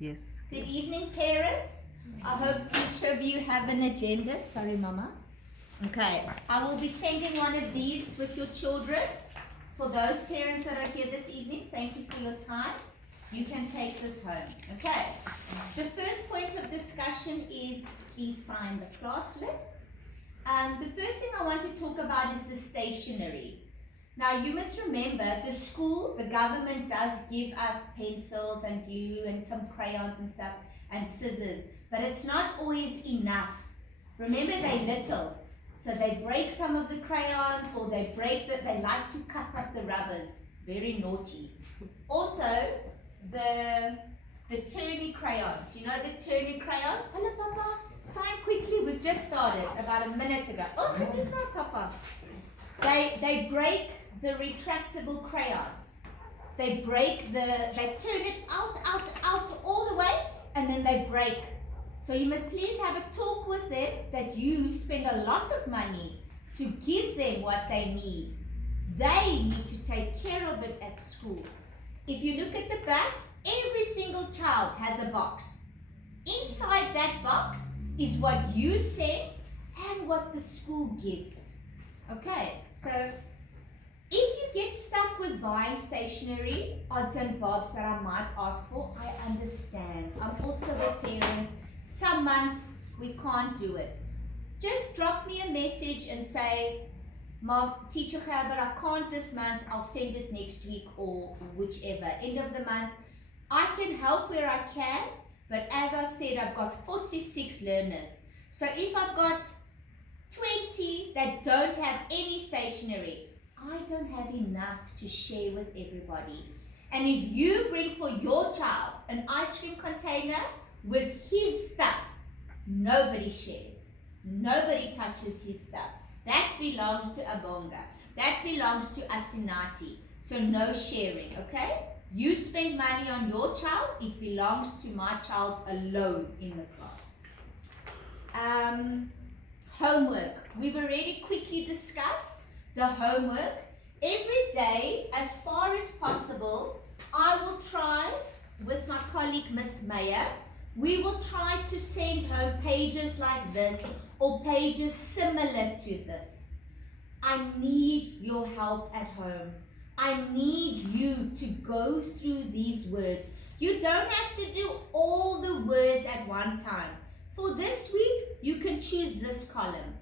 Yes. Good evening, parents. I hope each of you have an agenda. Sorry, Mama. Okay, I will be sending one of these with your children. For those parents that are here this evening, thank you for your time. You can take this home. Okay, the first point of discussion is please sign the class list. The first thing I want to talk about is the stationery. Now you must remember the school, the government does give us pencils and glue and some crayons and stuff and scissors, but it's not always enough. Remember they're little, so they break some of the crayons or they like to cut up the rubbers. Very naughty. Also, the tourney crayons. You know the tourney crayons? Hello, Papa. Sign quickly. We've just started about a minute ago. Oh, it is not, Papa. They break the retractable crayons. They turn it out all the way, and then they break. So you must please have a talk with them that you spend a lot of money to give them what they need. They need to take care of it at school. If you look at the back, every single child has a box. Inside that box is what you send and what the school gives. Okay, so if you get stuck with buying stationery, odds and bobs that I might ask for, I understand. I'm also a parent. Some months we can't do it. Just drop me a message and say, Mom, Teacher Gerber, I can't this month, I'll send it next week or whichever, end of the month. I can help where I can, but as I said, I've got 46 learners. So if I've got 20 that don't have any stationery, I don't have enough to share with everybody. And if you bring for your child an ice cream container with his stuff, nobody shares. Nobody touches his stuff. That belongs to Agonga. That belongs to Asinati. So no sharing, okay? You spend money on your child, it belongs to my child alone in the class. Homework. We've already quickly discussed the homework. Every day, as far as possible, I will try, with my colleague Miss Meyer, we will try to send home pages like this or pages similar to this. I need your help at home. I need you to go through these words. You don't have to do all the words at one time. For this week, you can choose this column.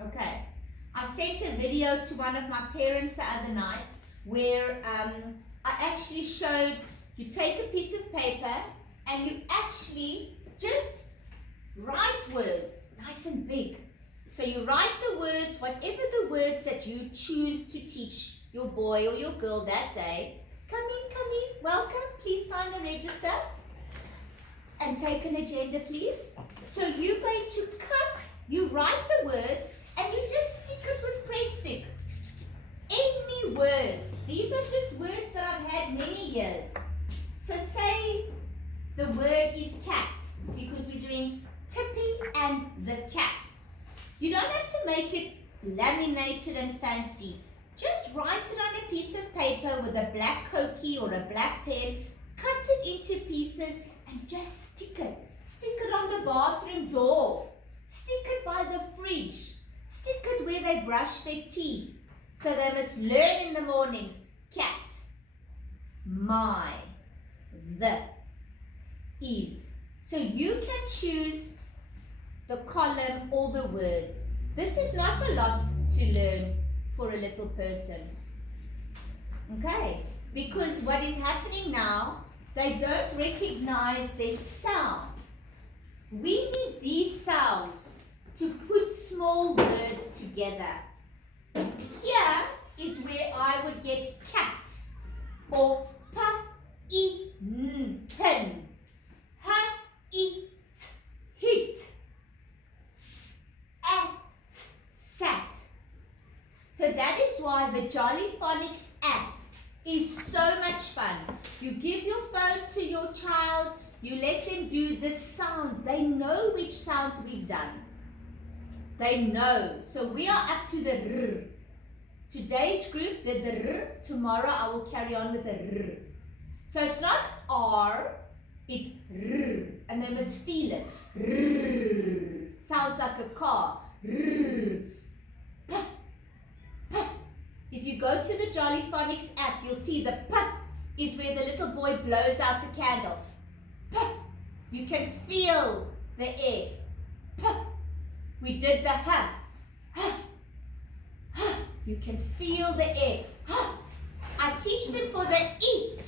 Okay. I sent a video to one of my parents the other night where I actually showed you take a piece of paper and you actually just write words nice and big. So you write the words, whatever the words that you choose to teach your boy or your girl that day. Come in, welcome, please sign the register and take an agenda, please. So you're going to you write the words and you just stick it with press stick. Any words, these are just words that I've had many years. So say the word is cat, because we're doing Tippy and the cat. You don't have to make it laminated and fancy. Just write it on a piece of paper with a black Koki or a black pen, cut it into pieces and just stick it. Stick it on the bathroom door. Stick it by the fridge. Stick it where they brush their teeth. So they must learn in the mornings, cat, my, the, is. So you can choose the column or the words. This is not a lot to learn for a little person. Okay, because what is happening now, they don't recognize their sounds. We need these sounds to put small words together. Here is where I would get cat or pa, I, n, pen, ha, I, t, hit, s, at, sat. So that is why the Jolly Phonics app is so much fun. You give your phone to your child, you let them do the sounds. They know which sounds we've done. They know. So we are up to the r. Today's group did the r. Tomorrow I will carry on with the r. So it's not R, It's rrr, and they must feel it. Rrr. Sounds like a car. Rrr. Puh, puh. If you go to the Jolly Phonics app, you'll see the puh is where the little boy blows out the candle. Puh. You can feel the air. Puh. We did the ha. Ha. Ha. You can feel the air. Ha. I teach them for the E.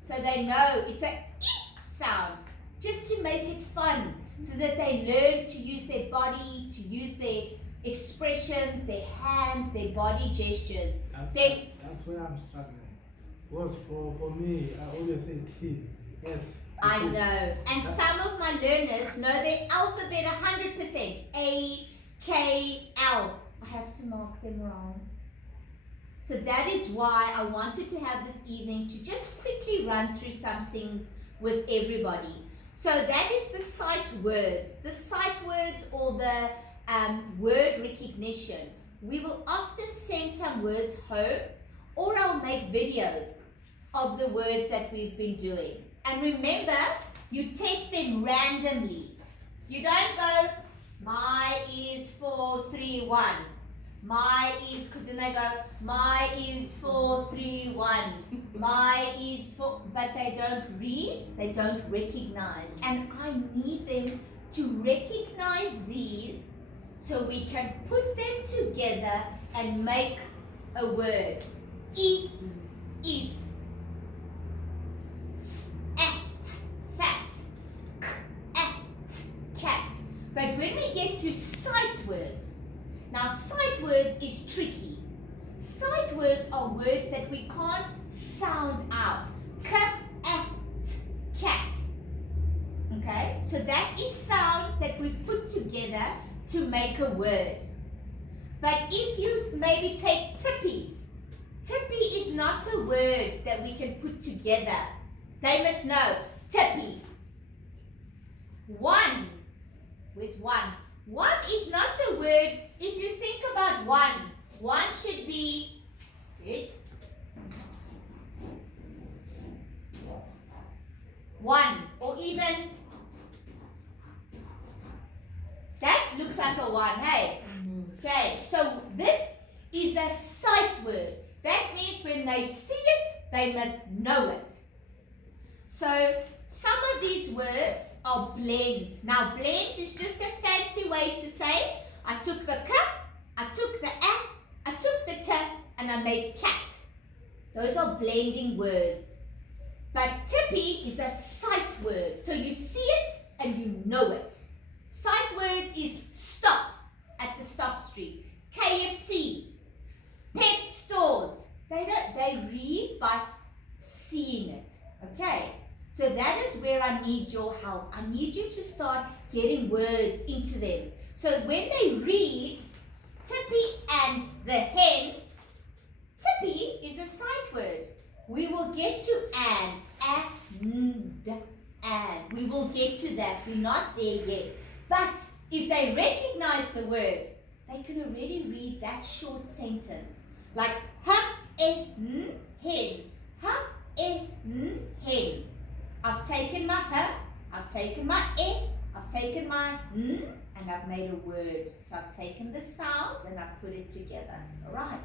So they know it's a E sound, just to make it fun, so that they learn to use their body, to use their expressions, their hands, their body gestures. That's where I'm struggling. Was for me, I always say T, S. I know. And some of my learners know their alphabet 100%. A, K, L. I have to mark them wrong. So that is why I wanted to have this evening to just quickly run through some things with everybody. So that is the sight words. The sight words, or the word recognition. We will often send some words home, or I'll make videos of the words that we've been doing. And remember, you test them randomly. You don't go, my is 4, 3, 1. My is, because then they go, my is 4, 3, 1. My is 4, but they don't read, they don't recognize. And I need them to recognize these so we can put them together and make a word. Is, at, fat, at, cat. But when we get to sight words, now sight words is tricky. Sight words are words that we can't sound out. Cat, cat. Okay, so that is sounds that we've put together to make a word. But if you maybe take tippy, tippy is not a word that we can put together. They must know, tippy. One, where's one? One is not a word. If you think about one should be one, or even that looks like a one, hey? Okay, so this is a sight word. That means when they see it, they must know it. So some of these words are blends. Now blends is just a fancy way to say, I took the k, I took the a, I took the t, and I made cat. Those are blending words. But tippy is a sight word. So you see it and you know it. Sight words is stop at the stop street. KFC, pet stores. They read by seeing it. Okay? So that is where I need your help. I need you to start getting words into them. So when they read Tippy and the hen, Tippy is a sight word. We will get to and. We will get to that. We're not there yet. But if they recognize the word, they can already read that short sentence. Like hen. Hen. I've taken my I've taken my I've taken my and I've made a word. So I've taken the sounds and I've put it together. All right.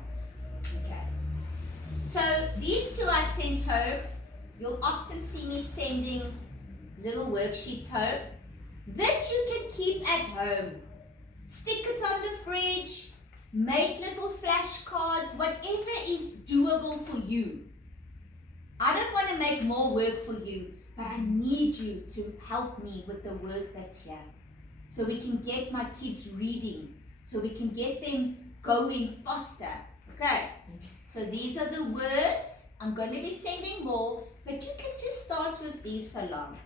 Okay. So these two I sent home. You'll often see me sending little worksheets home. This you can keep at home. Stick it on the fridge. Make little flashcards. Whatever is doable for you. I don't want to make more work for you, but I need you to help me with the work that's here. So we can get my kids reading. So we can get them going faster. Okay, so these are the words. I'm going to be sending more, but you can just start with these so long.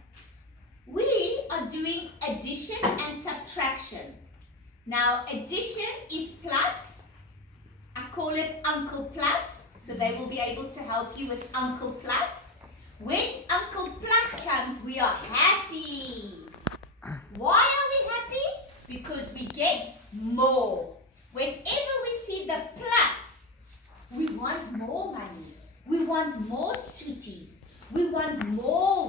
We are doing addition and subtraction. Now, addition is plus. I call it Uncle Plus. So they will be able to help you with Uncle Plus. When Uncle Plus comes, we are happy. Why are we happy? Because we get more. Whenever we see the plus, we want more money. We want more sweeties. We want more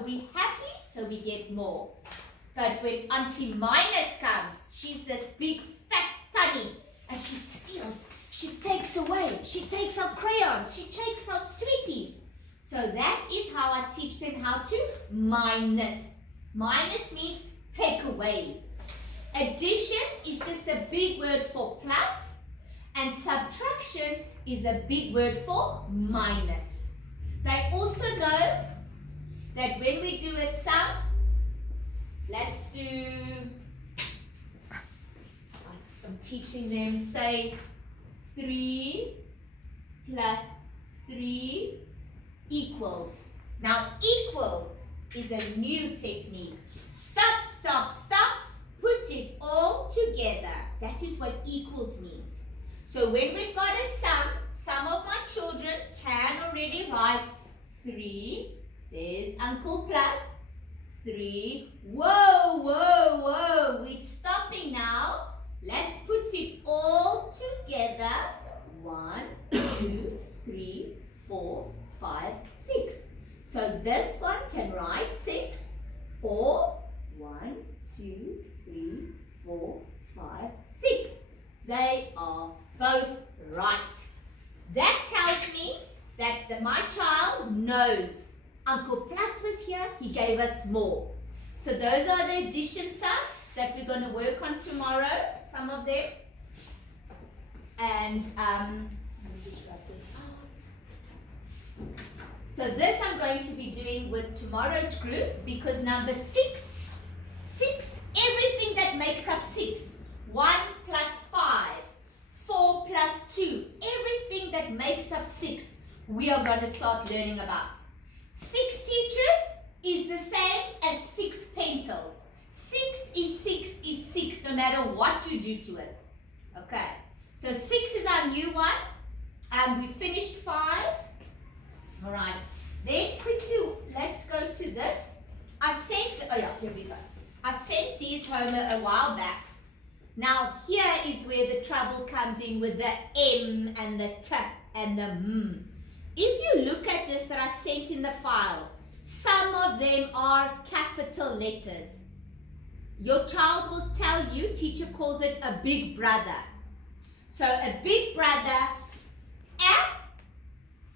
so we're happy, so we get more. But when Auntie Minus comes, she's this big fat tunny, and she steals, she takes away, she takes our crayons, she takes our sweeties. So that is how I teach them how to minus. Minus means take away. Addition is just a big word for plus, and subtraction is a big word for minus. They also know that when we do a sum, let's do, I'm teaching them, say 3 plus 3 equals. Now equals is a new technique. Stop, stop, stop. Put it all together. That is what equals means. So when we've got a sum, some of my children can already write 3. There's Uncle plus 3. Whoa, whoa, whoa. We're stopping now. Let's put it all together. 1, 2, 3, 4, 5, 6. So this one can write 6 or 1, 2, 3, 4, 5, 6. They are both right. That tells me that my child knows Uncle Plus was here, he gave us more. So those are the addition sums that we're going to work on tomorrow, some of them. And let me just write this out. So this I'm going to be doing with tomorrow's group, because number 6, everything that makes up 6, 1 plus 5, 4 plus 2, everything that makes up 6, we are going to start learning about. 6 teachers is the same as 6 pencils. 6 is 6 no matter what you do to it. Okay, so 6 is our new one. We finished 5. All right, then quickly let's go to this. I sent, here we go. I sent these home a while back. Now here is where the trouble comes in with the M and the T and the M. If you look at this that I sent in the file, some of them are capital letters. Your child will tell you, teacher calls it a big brother. So a big brother, A,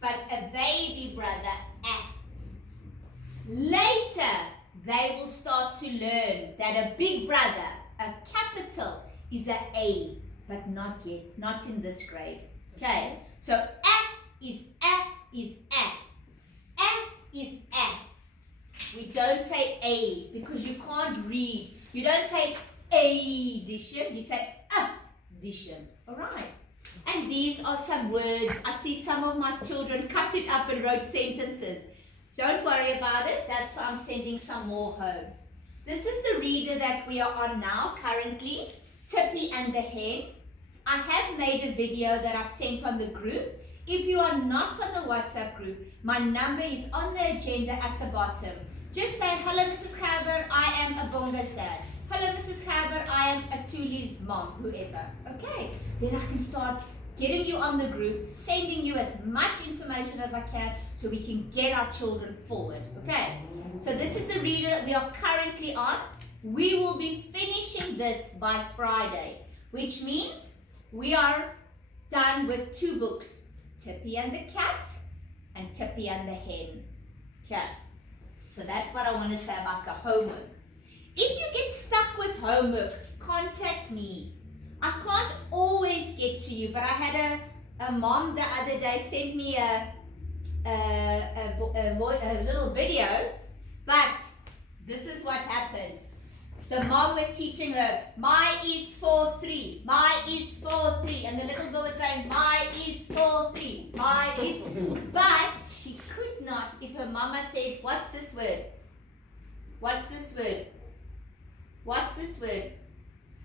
but a baby brother, A. Later, they will start to learn that a big brother, a capital, is an A, but not yet, not in this grade. Okay, so A is A is A. A is A. We don't say A because you can't read. You don't say addition, you say addition. All right. And these are some words. I see some of my children cut it up and wrote sentences. Don't worry about it. That's why I'm sending some more home. This is the reader that we are on now currently, Tippy and the Hen. I have made a video that I've sent on the group. If you are not on the WhatsApp group, my number is on the agenda at the bottom. Just say, hello Mrs. Khaber, I am a Bonga's dad. Hello Mrs. Khaber, I am a Tuli's mom, whoever. Okay, then I can start getting you on the group, sending you as much information as I can so we can get our children forward. Okay, so this is the reader that we are currently on. We will be finishing this by Friday, which means we are done with 2 books, Tippy and the Cat and Tippy and the Hen. Okay, so that's what I want to say about the homework. If you get stuck with homework, contact me. I can't always get to you, but I had a mom the other day send me a little video, but this is what happened. The mom was teaching her, my is for 3, my is for 3, and the little girl was going, my is for 3, my is, but she could not, if her mama said, what's this word? What's this word? What's this word?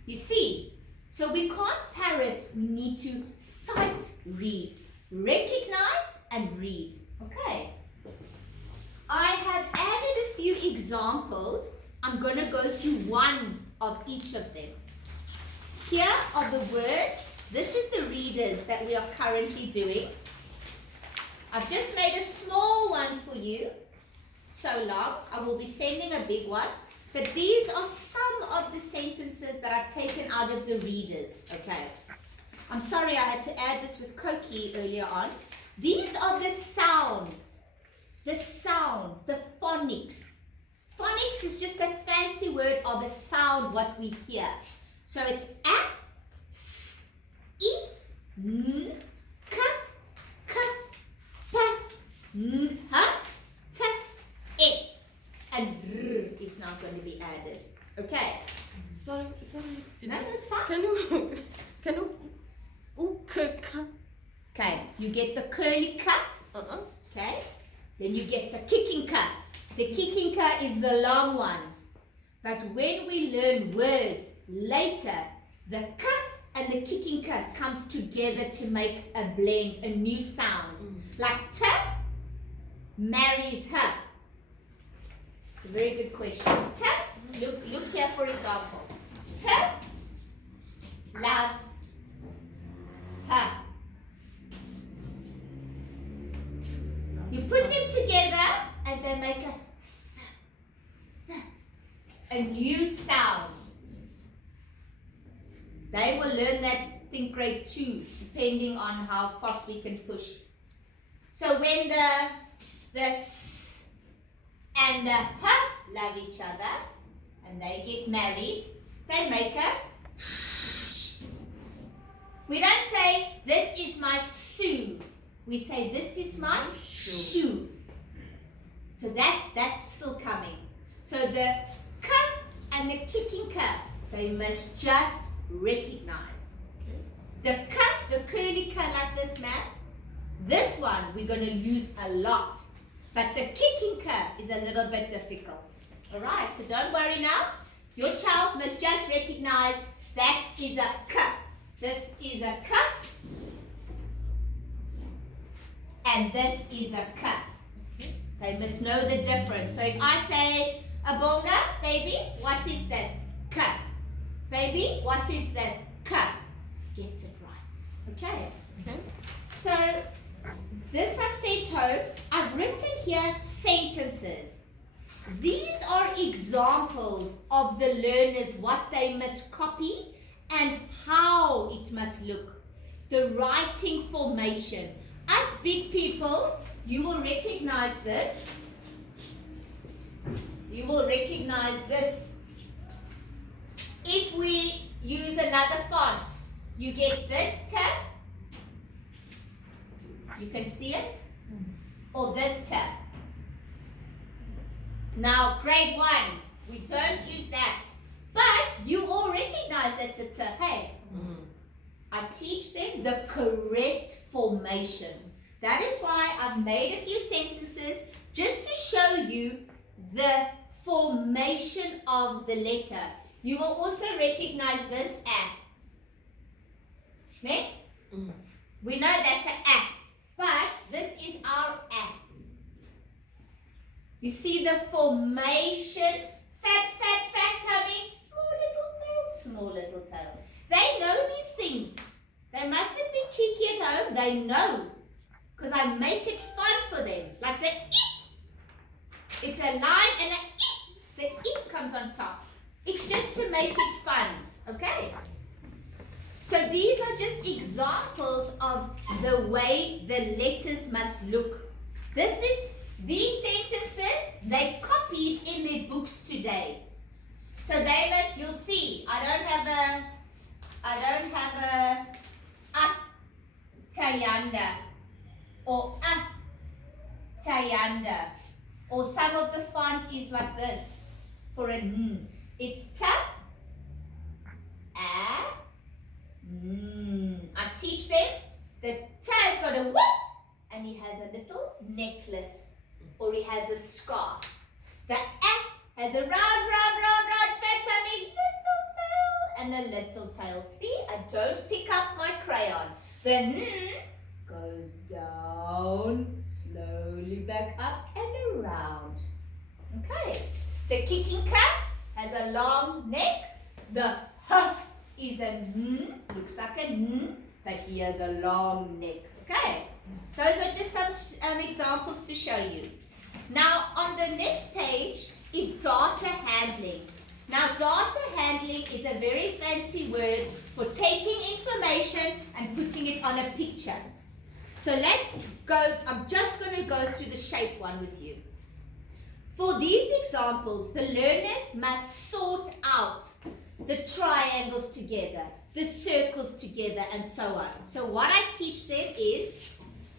You see, so we can't parrot, we need to sight read, recognize and read. Okay. I have added a few examples. I'm going to go through one of each of them. Here are the words. This is the readers that we are currently doing. I've just made a small one for you so long. I will be sending a big one. But these are some of the sentences that I've taken out of the readers. Okay. I'm sorry I had to add this with Koki earlier on. These are the sounds. The sounds, the phonics. Phonics is just a fancy word of a sound, what we hear. So it's a, s, I, n, k, p, n, h, t, e. And r is now going to be added. Okay. Sorry. No, it's fine. Can you, Okay, you get the curly k. Okay. Then you get the kicking k. The kicking k is the long one. But when we learn words later, the k and the kicking k comes together to make a blend, a new sound. Like t marries her. It's a very good question. T, look here for example. T loves her. You put them together and they make a new sound. They will learn that, I think, grade 2, depending on how fast we can push. So when the s and the h love each other and they get married, they make a sh. We don't say, this is my shoe. We say, this is my shoe. So that's still coming. So the k and the kicking k, they must just recognize. The k, the curly k like this man, this one we're going to use a lot. But the kicking k is a little bit difficult. Alright, so don't worry now. Your child must just recognize that is a k. This is a k. And this is a k. They must know the difference. So if I say, Abonga, baby, what is this? K. Baby, what is this? K. Gets it right. Okay. So, this I've sent home. I've written here sentences. These are examples of the learners, what they must copy and how it must look. The writing formation. As big people, you will recognize this. You will recognize this. If we use another font, you get this tab. You can see it. Or this tab. Now, grade 1, we don't use that. But you all recognize that it's a hey. I teach them the correct formation. That is why I've made a few sentences just to show you the formation of the letter. You will also recognize this A. Ne? We know that's an A, but this is our A. You see the formation, fat tummy, small little tail. They know these things. They mustn't be cheeky at home. They know. Because I make it fun for them. Like the I. It's a line and a I. The I comes on top. It's just to make it fun. Okay? So these are just examples of the way the letters must look. These sentences, they copied in their books today. So they must, you'll see, I don't have a Tayanda or Tayanda, or some of the font is like this for a N. It's ta, a, N. I teach them the ta has got a whoop and he has a little necklace or he has a scarf. The a has a round fat tummy, little tail and a little tail. See, I don't pick up my crayon. The N goes down, slowly back up and around. Okay. The kicking cat has a long neck. The H is a N, looks like a N, but he has a long neck. Okay. Those are just some examples to show you. Now, on the next page is data handling. Now, data handling is a very fancy word for taking information and putting it on a picture. So let's go, I'm just going to go through the shape one with you. For these examples, the learners must sort out the triangles together, the circles together, and so on. So what I teach them is,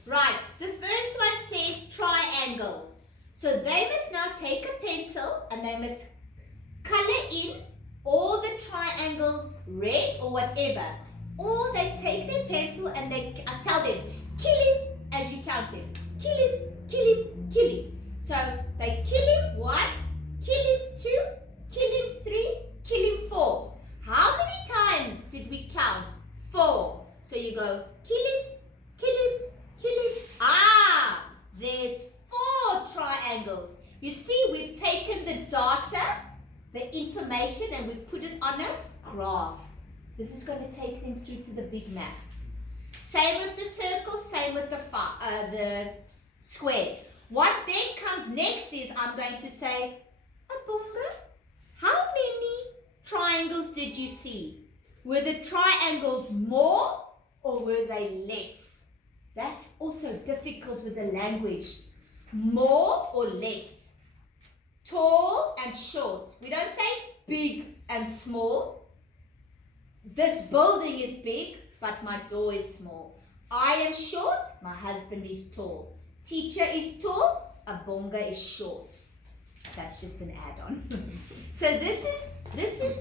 right, the first one says triangle. So they must now take a pencil and they must color in all the triangles red or whatever. Or they take their pencil and they tell them, kill him as you count him. Kill him, kill him, kill him. So they kill him 1, kill him 2, kill him 3, kill him 4. How many times did we count? 4. So you go, kill him, kill him, kill him. Ah, there's 4 triangles. You see, we've taken the data, the information, and we've put it on a graph. This is going to take them through to the big maths. Same with the circle, same with the square. What then comes next is I'm going to say, Abunga, how many triangles did you see? Were the triangles more or were they less? That's also difficult with the language. More or less? Tall and short. We don't say big and small. This building is big, but my door is small. I am short, my husband is tall. Teacher is tall, Abonga is short. That's just an add-on. So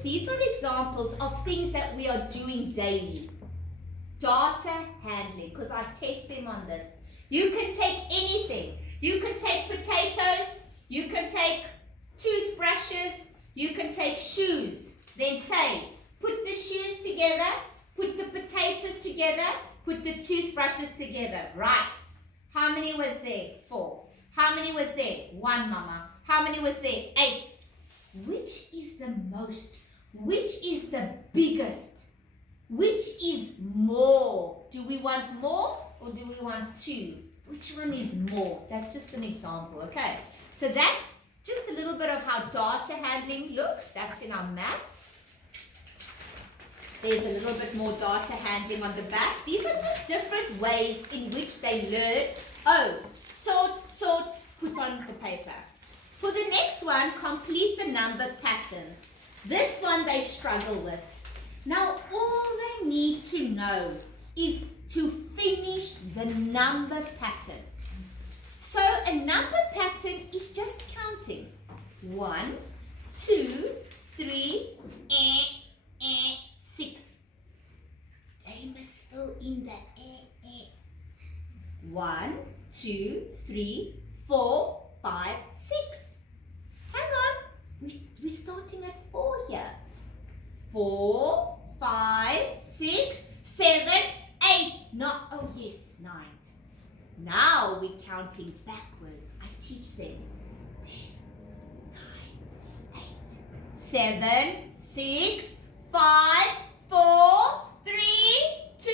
these are examples of things that we are doing daily. Data handling, because I test them on this. You can take anything. You can take potatoes, you can take toothbrushes, you can take shoes. Then say, put the shoes together, put the potatoes together, put the toothbrushes together. Right. How many was there? 4. How many was there? 1, Mama. How many was there? 8. Which is the most? Which is the biggest? Which is more? Do we want more or do we want 2? Which one is more? That's just an example, okay? So that's just a little bit of how data handling looks. That's in our maths. There's a little bit more data handling on the back. These are just different ways in which they learn. Oh, sort, put on the paper. For the next one, complete the number patterns. This one they struggle with. Now, all they need to know is to finish the number pattern. So, a number pattern is just counting. 1, 2, 3, 6. They must fill in the 1, 2, 3, 4, 5, 6. Hang on, we're starting at 4 here. 4, 5, 6, 7, 8. No, oh yes, 9. Now we're counting backwards. I teach them. 10, 9, 8, 7, 6, 5, 4, 3, 2,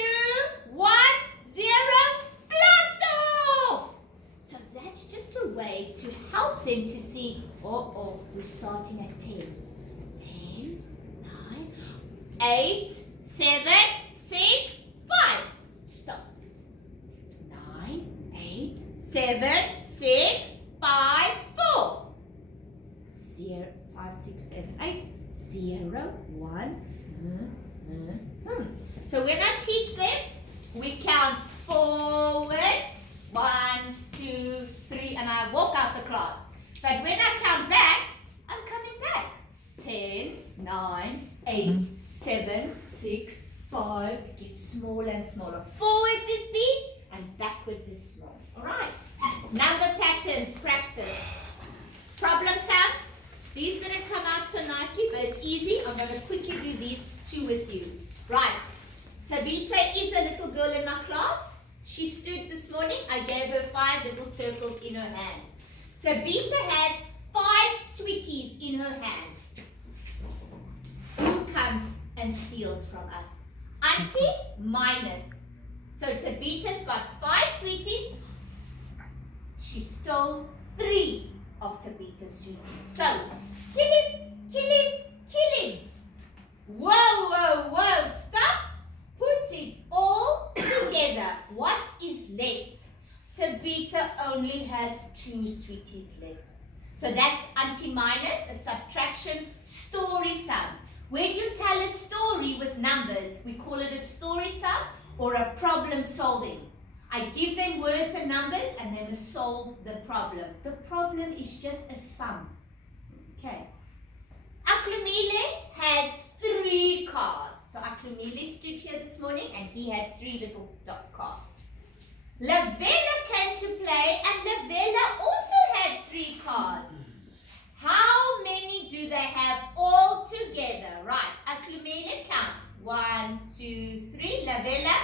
1, 0. Blast off! So that's just a way to help them to see, we're starting at 10. 10, 9, 8, 7, 6, 5. Stop. 9, 8, 7, 6, 5, 4. 0, 5, 6, 7, 8. 0, 1. So when I teach them, we count forwards. 1, 2, 3, and I walk out the class. But when I count back, I'm coming back. 10, 9, 8, 7, 6, 5. It gets smaller and smaller. Forwards is big and backwards is small. Alright. Number patterns, practice. Problem sums. These didn't come out so nicely, but it's easy. I'm going to quickly do these 2 with you. Right. Tabitha is a little girl in my class. She stood this morning. I gave her 5 little circles in her hand. Tabitha has 5 sweeties in her hand. Who comes and steals from us? Auntie minus. So Tabitha's got 5 sweeties. She stole 3 of Tabitha's sweeties. So, kill him, kill him, kill him. Whoa, whoa, whoa, stop. Put it all together. What is left? Tabitha only has 2 sweeties left. So that's anti-minus, a subtraction story sum. When you tell a story with numbers, we call it a story sum or a problem solving. I give them words and numbers and they must solve the problem. The problem is just a sum. Okay. Aklumile has 3 cars. So Aklumile stood here this morning and he had 3 little dot cars. Lavella came to play and Lavella also had 3 cars. How many do they have all together? Right, Aklumile count. 1, 2, 3. Lavella,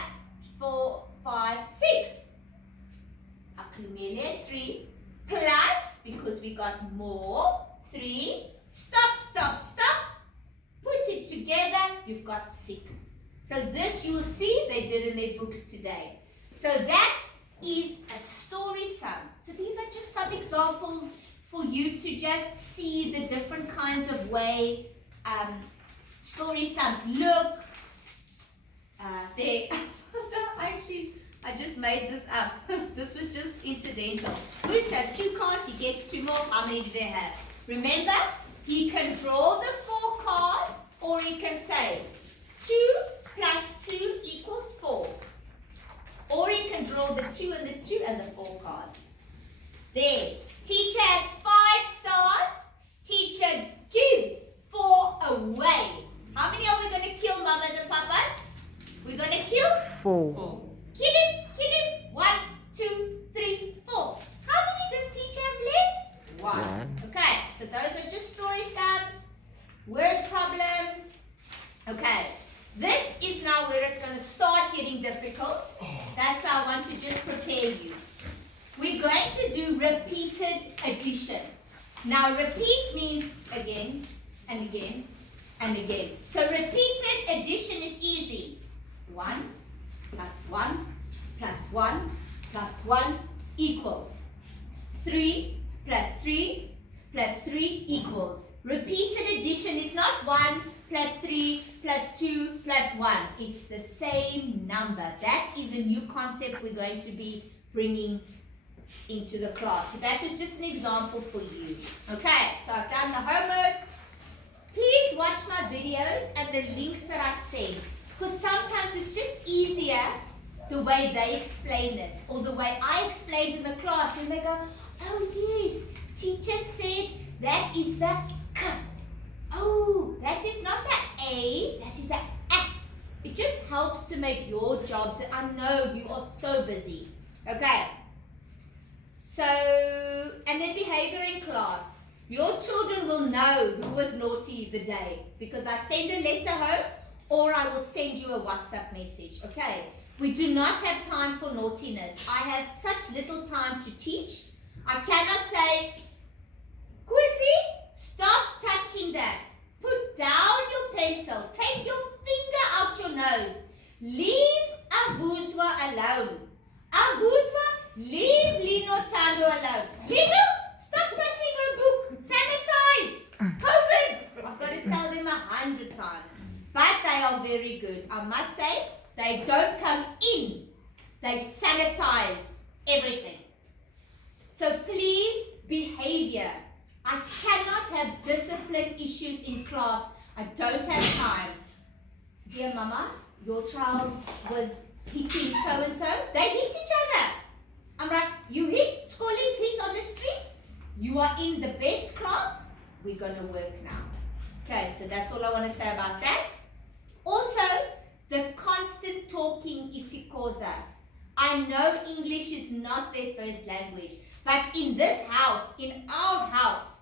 4, 5, 6. Aklumile 3 plus, because we got more, 3. Stop, stop, stop. Put it together, you've got 6. So this you will see they did in their books today. So that is a story sum. So these are just some examples for you to just see the different kinds of way story sums look. There. I just made this up. This was just incidental. Goose has 2 cars, he gets 2 more. How many do they have? Remember, he can draw the 4 cars or he can say 2 plus 2 equals 4. Or he can draw the 2 and the 2 and the 4 cars. There. Teacher has 5 stars. Teacher gives 4 away. How many are we going to kill, mamas and papas? We're going to kill 4. Kill him, kill him. 1, 2, 3, 4. How many does teacher have left? 1. Okay, so those are just story sums, word problems. Okay, this is now where it's going to start getting difficult. That's why I want to just prepare you. We're going to do repeated addition. Now repeat means again and again and again. So repeated addition is easy. 1 plus 1 plus 1 plus 1 equals 3 plus 3 plus 3 equals. Repeated addition is not 1 plus 3 plus 2 plus 1. It's the same number. That is a new concept we're going to be bringing into the class. So that was just an example for you. Okay, so I've done the homework. Please watch my videos and the links that I send, because sometimes it's just easier the way they explain it or the way I explained in the class, and they go, oh yes, teacher said that is the K. Oh, that is not a, that is a. It just helps to make your jobs. I know you are so busy. Okay. So, and then behavior in class. Your children will know who was naughty the day because I send a letter home or I will send you a WhatsApp message. Okay. We do not have time for naughtiness. I have such little time to teach. I cannot say, Kwisi, stop touching that. Put down your pencil. Take your finger out your nose. Leave Avuzwa alone. Avuzwa, leave Lino Tando alone. Lino, stop touching her book. Sanitize. COVID. I've got to tell them 100 times. But they are very good. I must say, they don't come in. They sanitize everything. So please, behavior. I cannot have discipline issues in class. I don't have time. Dear Mama, your child was hitting so-and-so. They hit each other. I'm like, you hit, schoolies hit on the streets. You are in the best class. We're going to work now. Okay, so that's all I want to say about that. Also, the constant talking isikoza. I know English is not their first language. But in this house, in our house,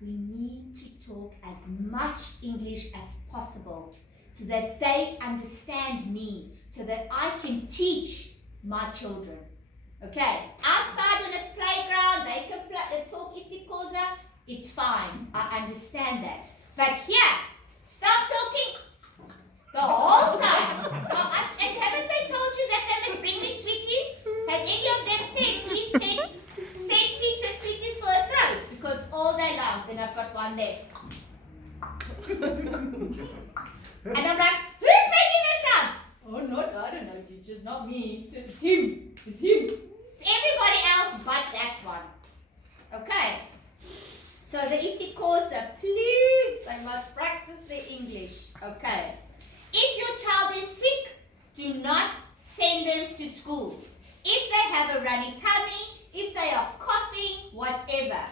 we need to talk as much English as possible so that they understand me, so that I can teach my children. Okay, outside when it's playground, they can talk isikoza, it's fine. I understand that. But here, stop talking the whole time. And haven't they told you that they must bring me sweeties? Has any of them said, please send teacher sweeties for then I've got one there. And I'm like, who's making that sound? Oh, not, I don't know, teacher, it's not me. It's him. It's him. It's everybody else but that one. Okay. So the isiXhosa, please, they must practice their English. Okay. If your child is sick, do not send them to school. If they have a runny tummy, if they are coughing, whatever,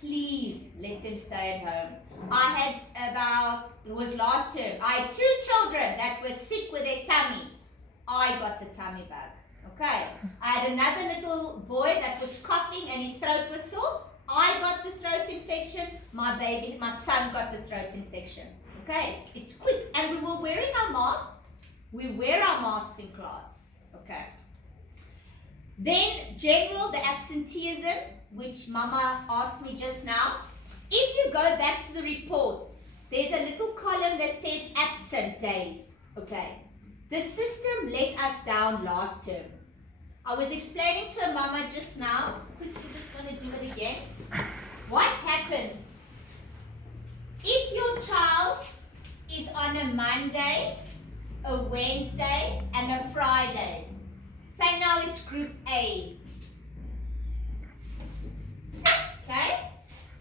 please let them stay at home. I had it was last term, I had 2 children that were sick with their tummy. I got the tummy bug. Okay. I had another little boy that was coughing and his throat was sore. I got the throat infection. My son got the throat infection. Okay, it's quick. And we were wearing our masks. We wear our masks in class. Okay. Then general, the absenteeism, which Mama asked me just now. If you go back to the reports, there's a little column that says absent days. Okay. The system let us down last term. I was explaining to a mama just now. Quickly, just want to do it again. What happens if your child is on a Monday, a Wednesday, and a Friday? Say now it's group A. Okay?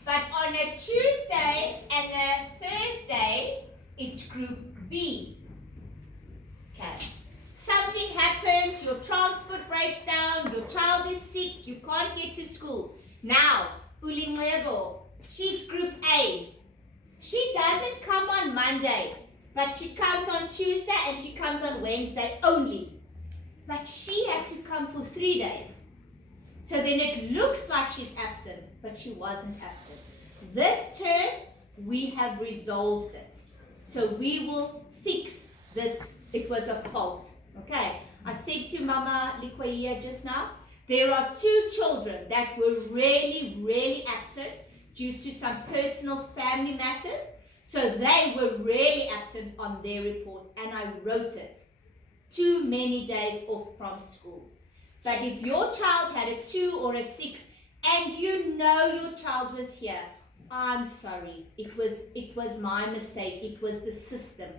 But on a Tuesday and a Thursday, it's group B. Okay. Something happens, your transport breaks down, your child is sick, you can't get to school. Now, Ulinwebo, she's group A. She doesn't come on Monday, but she comes on Tuesday and she comes on Wednesday only. But she had to come for 3 days. So then it looks like she's absent, but she wasn't absent. This term, we have resolved it. So we will fix this. It was a fault. Okay. I said to Mama Likwaia just now, there are 2 children that were really, really absent due to some personal family matters. So they were really absent on their report, and I wrote it. Too many days off from school. But if your child had a 2 or a 6 and you know your child was here, I'm sorry. It was my mistake. It was the system.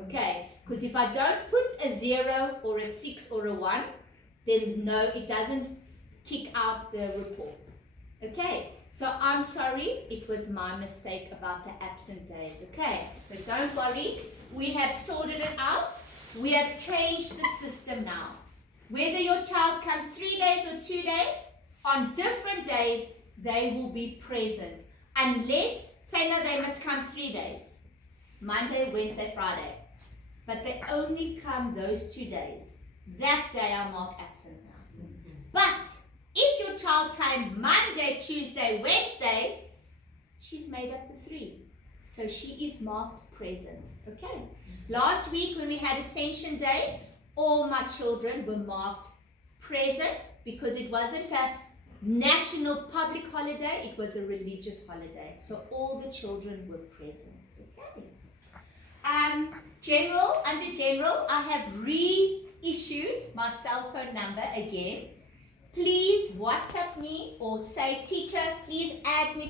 Okay? Because if I don't put a 0 or a 6 or a 1, then no, it doesn't kick out the report. Okay? So I'm sorry. It was my mistake about the absent days. Okay? So don't worry. We have sorted it out. We have changed the system now. Whether your child comes 3 days or 2 days, on different days, they will be present. Unless, say now they must come 3 days. Monday, Wednesday, Friday. But they only come those 2 days. That day I mark absent now. But if your child came Monday, Tuesday, Wednesday, she's made up the 3. So she is marked present. Okay? Last week when we had Ascension Day, all my children were marked present because it wasn't a national public holiday, it was a religious holiday. So all the children were present. Okay. Under general, I have reissued my cell phone number again. Please WhatsApp me or say, teacher, please add me to